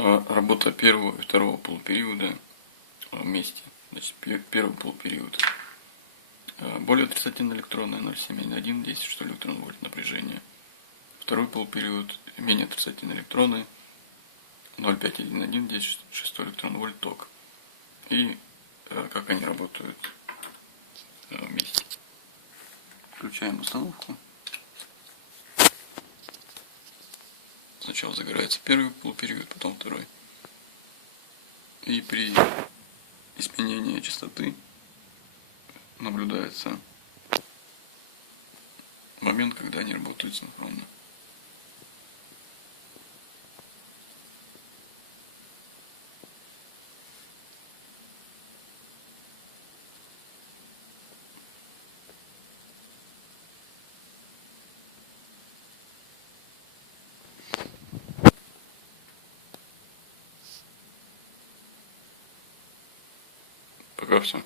Работа первого и второго полупериода вместе. Значит, первый полупериод более отрицательные электроны 0,7 10 6 электрон-вольт напряжение. Второй полупериод менее отрицательные электроны 0,5 10 6 электрон-вольт ток. И как они работают вместе. Включаем установку. Сначала загорается первый полупериод, потом второй. И при изменении частоты наблюдается момент, когда они работают синхронно. Пока все.